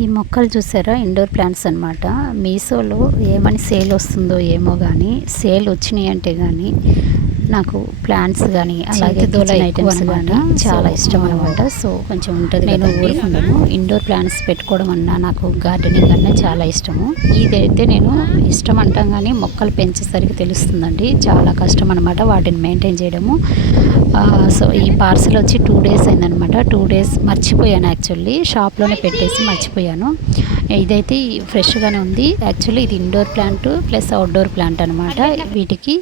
ఈ మొక్కలు చూసారా, ఇండోర్ ప్లాంట్స్ అనమాట. మీషోలో ఏమని సేల్ వస్తుందో ఏమో కానీ, సేల్ వచ్చినాయి అంటే కానీ నాకు ప్లాంట్స్ కానీ అలాగే కిచెన్ ఐటమ్స్ కానీ చాలా ఇష్టం అనమాట. సో కొంచెం ఉంటుంది, నేను ఊరుకున్నాను. ఇండోర్ ప్లాంట్స్ పెట్టుకోవడం అన్నా, నాకు గార్డెనింగ్ అన్నా చాలా ఇష్టము. ఇదైతే నేను ఇష్టం అంటాం కానీ మొక్కలు పెంచేసరికి తెలుస్తుందండి చాలా కష్టం అనమాట వాటిని మెయింటైన్ చేయడము. సో ఈ పార్సల్ వచ్చి 2 days అయిందనమాట. 2 days మర్చిపోయాను, యాక్చువల్లీ షాప్లోనే పెట్టేసి మర్చిపోయాను. ఇదైతే ఫ్రెష్గానే ఉంది. యాక్చువల్లీ ఇది indoor plant plus outdoor plant అనమాట. వీటికి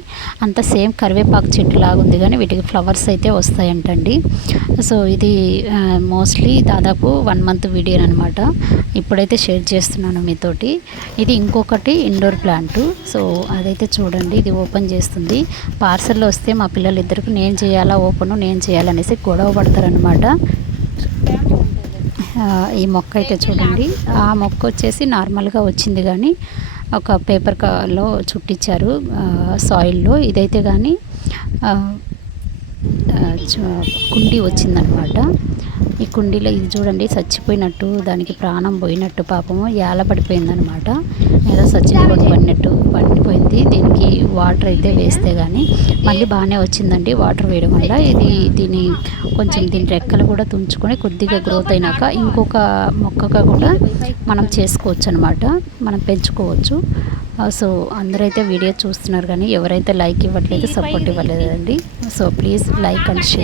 అంత సేమ్ కరివేపాకు చెట్టు లాగా ఉంది కానీ వీటికి ఫ్లవర్స్ అయితే వస్తాయంటండి. సో ఇది మోస్ట్లీ దాదాపు 1 month వీడియో అనమాట. ఇప్పుడైతే షేర్ చేస్తున్నాను మీతోటి. ఇది ఇంకొకటి ఇండోర్ ప్లాంట్. సో అదైతే చూడండి, ఇది ఓపెన్ చేస్తుంది. పార్సల్లో వస్తే మా పిల్లలిద్దరికి నేను చేయాలా ఓపెను, నేను చేయాలనేసి గొడవ పడతారనమాట. ఈ మొక్క అయితే చూడండి, ఆ మొక్క వచ్చేసి నార్మల్గా వచ్చింది కానీ ఒక పేపర్లో చుట్టించారు సాయిల్లో. ఇదైతే కానీ కుండీ వచ్చిందనమాట. ఈ కుండీలో ఇది చూడండి చచ్చిపోయినట్టు, దానికి ప్రాణం పోయినట్టు పాపము ఏలబడిపోయిందనమాట. ఏదో చచ్చిపోయి పండిపోయింది. దీనికి వాటర్ అయితే వేస్తే కానీ మళ్ళీ బాగానే వచ్చిందండి వాటర్ వేయడం వల్ల. దీని కొంచెం దీని రెక్కలు కూడా తుంచుకొని కొద్దిగా గ్రోత్ అయినాక ఇంకొక మొక్కగా కూడా మనం చేసుకోవచ్చు అనమాట, మనం పెంచుకోవచ్చు. సో అందరైతే వీడియో చూస్తున్నారు కానీ ఎవరైతే లైక్ ఇవ్వట్లేదు, సపోర్ట్ ఇవ్వలేదండి. So please like and share.